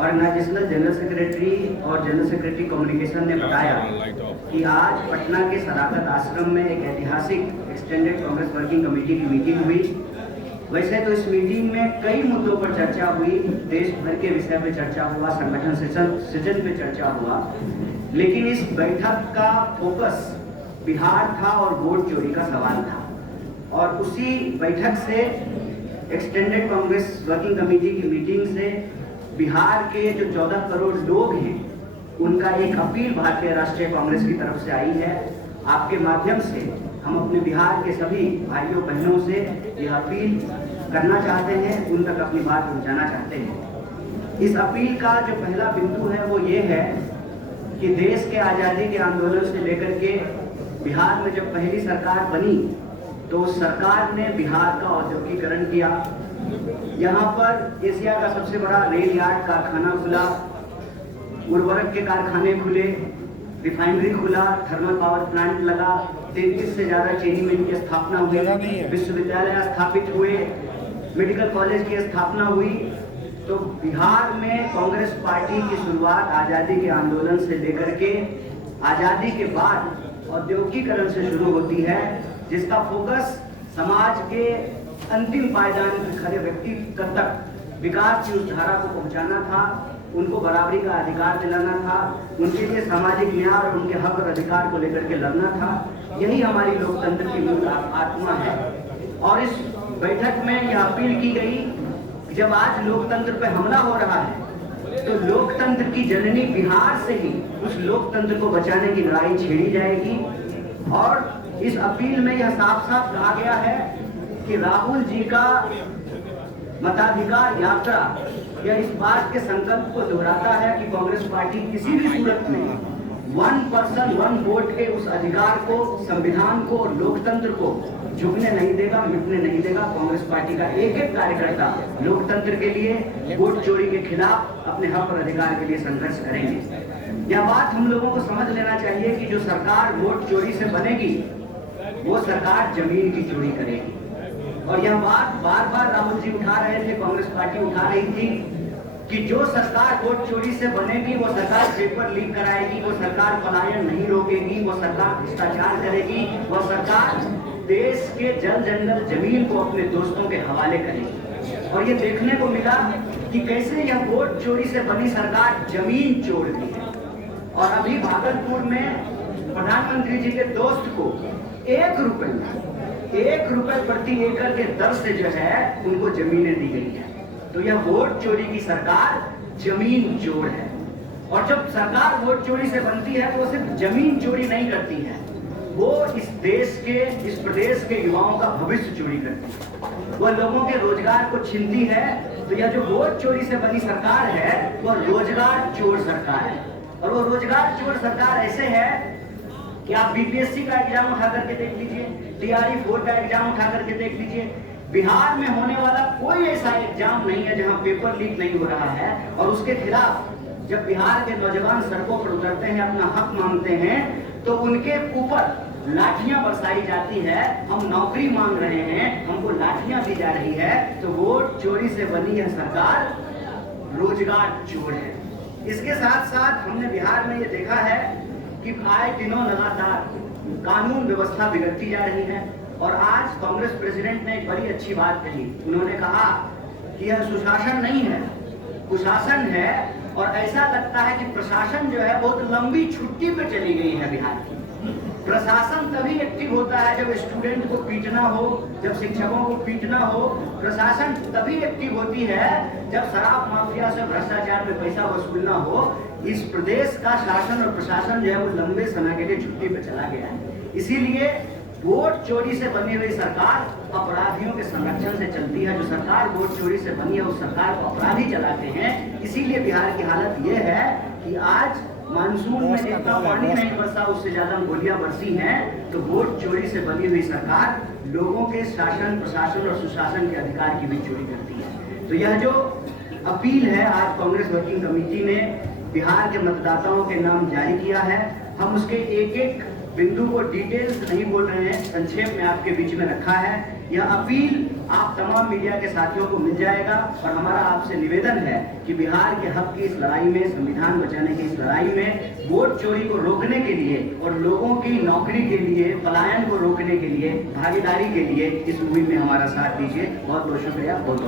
Organisational general secretary और general secretary communication ने बताया कि आज पटना के सदाकत आश्रम में एक ऐतिहासिक एक्सटेंडेड कांग्रेस वर्किंग कमेटी की मीटिंग हुई। वैसे तो इस मीटिंग में कई मुद्दों पर चर्चा हुई, देश भर के विषय पे चर्चा हुआ, संगठन सृजन पे चर्चा हुआ, लेकिन इस बैठक का फोकस बिहार था और वोट चोरी का सवाल था। और उसी बैठक से एक्सटेंडेड कांग्रेस वर्किंग कमेटी की मीटिंग से बिहार के जो 14 करोड़ लोग हैं उनका एक अपील भारतीय राष्ट्रीय कांग्रेस की तरफ से आई है। आपके माध्यम से हम अपने बिहार के सभी भाइयों बहनों से यह अपील करना चाहते हैं, उन तक अपनी बात पहुंचाना चाहते हैं। इस अपील का जो पहला बिंदु है वो ये है कि देश के आज़ादी के आंदोलन से लेकर के बिहार में जब पहली सरकार बनी तो सरकार ने बिहार का औद्योगिकीकरण किया। यहाँ पर एशिया का सबसे बड़ा रेल यार्ड कारखाना खुला, उर्वरक के कारखाने खुले, रिफाइनरी खुला, थर्मल पावर प्लांट लगा, 33 से ज्यादा चीनी मिल की स्थापना हुई, विश्वविद्यालय स्थापित हुए, मेडिकल कॉलेज की स्थापना हुई। तो बिहार में कांग्रेस पार्टी की शुरुआत आज़ादी के आंदोलन से लेकर के आज़ादी के बाद औद्योगिकीकरण से शुरू होती है, जिसका फोकस समाज के अंतिम पायदान पर खड़े व्यक्ति तक विकास की उस धारा को पहुंचाना था, उनको बराबरी का अधिकार दिलाना था, उनके लिए सामाजिक न्याय और उनके हक और अधिकार को लेकर के लड़ना था। यही हमारी लोकतंत्र की मूल आत्मा है। और इस बैठक में यह अपील की गई कि जब आज लोकतंत्र पे हमला हो रहा है तो लोकतंत्र की जननी बिहार से ही उस लोकतंत्र को बचाने की लड़ाई छेड़ी जाएगी। और इस अपील में यह साफ साफ कहा गया है कि राहुल जी का मताधिकार यात्रा यह इस बात के संकल्प को दोहराता है कि कांग्रेस पार्टी किसी भी सूरत में 1 पर्सन 1 वोट के उस अधिकार को, संविधान को, लोकतंत्र को झुकने नहीं देगा, मिटने नहीं देगा। कांग्रेस पार्टी का एक एक कार्यकर्ता लोकतंत्र के लिए, वोट चोरी के खिलाफ, अपने हक और अधिकार के लिए संघर्ष करेंगे। यह बात हम लोगों को समझ लेना चाहिए कि जो सरकार वोट चोरी से बनेगी वो सरकार जमीन की चोरी करेगी। और यह बात बार बार राहुल जी उठा रहे थे, कांग्रेस पार्टी उठा रही थी कि जो सरकार वोट चोरी से बनेगी वो सरकार पेपर लीक कराएगी, वो सरकार पलायन नहीं रोकेगी, वो सरकार भ्रष्टाचार करेगी, वो सरकार देश के जल जंगल जमीन को अपने दोस्तों के हवाले करेगी। और ये देखने को मिला कि कैसे यह वोट चोरी से बनी सरकार जमीन चोर दी है। और अभी भागलपुर में प्रधानमंत्री जी के दोस्त को 1 रुपए प्रति एकड़ के दर से जो है उनको जमीनें दी गई है। तो यह वोट चोरी की सरकार जमीन चोर है। और जब सरकार वोट चोरी से बनती है तो वो सिर्फ जमीन चोरी नहीं करती है, वो इस देश के, इस प्रदेश के युवाओं का भविष्य चोरी करती है, वह लोगों के रोजगार को छीनती है। तो यह जो वोट चोरी से बनी सरकार है वह रोजगार चोर सरकार है। और वो रोजगार चोर सरकार ऐसे है कि आप बीपीएससी का एग्जाम उठा करके देख लीजिए, TRE-4 का एग्जाम उठा करके देख लीजिए, बिहार में होने वाला कोई ऐसा एग्जाम नहीं है जहां पेपर लीक नहीं हो रहा है। और उसके खिलाफ जब बिहार के नौजवान सड़कों पर उतरते हैं, अपना हक मांगते हैं, तो उनके ऊपर लाठियां बरसाई जाती है। हम नौकरी मांग रहे हैं, हमको लाठियां दी जा रही है। तो वोट चोरी से बनी यह सरकार रोजगार चोर है। इसके साथ साथ हमने बिहार में ये देखा है कि आए दिनों लगातार कानून व्यवस्था बिगड़ती जा रही है। और आज कांग्रेस प्रेसिडेंट ने एक बड़ी अच्छी बात कही। उन्होंने कहा कि यह सुशासन नहीं है, कुशासन है। और ऐसा लगता है कि प्रशासन जो है बहुत लंबी छुट्टी पे चली गई है बिहार की। प्रशासन तभी एक्टिव होता है जब स्टूडेंट को पीटना हो, जब शिक्षकों को पीटना हो। प्रशासन तभी एक्टिव होती है जब शराब माफिया से भ्रष्टाचार में पैसा वसूलना हो। इस प्रदेश का शासन और प्रशासन जो है वो लंबे समय के लिए छुट्टी पे चला गया है। इसीलिए वोट चोरी से बनी हुई सरकार अपराधियों के संरक्षण से चलती है। जो सरकार वोट चोरी से बनी है उस सरकार को अपराधी चलाते हैं। इसीलिए बिहार की हालत ये है कि आज मानसून में जितना पानी नहीं बरसा उससे ज्यादा गोलियां बरसी हैं। तो वोट चोरी से बनी हुई सरकार लोगों के शासन, प्रशासन और सुशासन के अधिकार की भी चोरी करती है। तो यह जो अपील है आज कांग्रेस वर्किंग कमेटी ने बिहार के मतदाताओं के नाम जारी किया है। हम उसके एक एक बिंदु को डिटेल्स नहीं बोल रहे हैं, संक्षेप में आपके बीच में रखा है। यह अपील आप तमाम मीडिया के साथियों को मिल जाएगा। और हमारा आपसे निवेदन है कि बिहार के हक की इस लड़ाई में, संविधान बचाने की इस लड़ाई में, वोट चोरी को रोकने के लिए और लोगों की नौकरी के लिए, पलायन को रोकने के लिए, भागीदारी के लिए इस मुहिम में हमारा साथ दीजिए। बहुत बहुत शुक्रिया। बहुत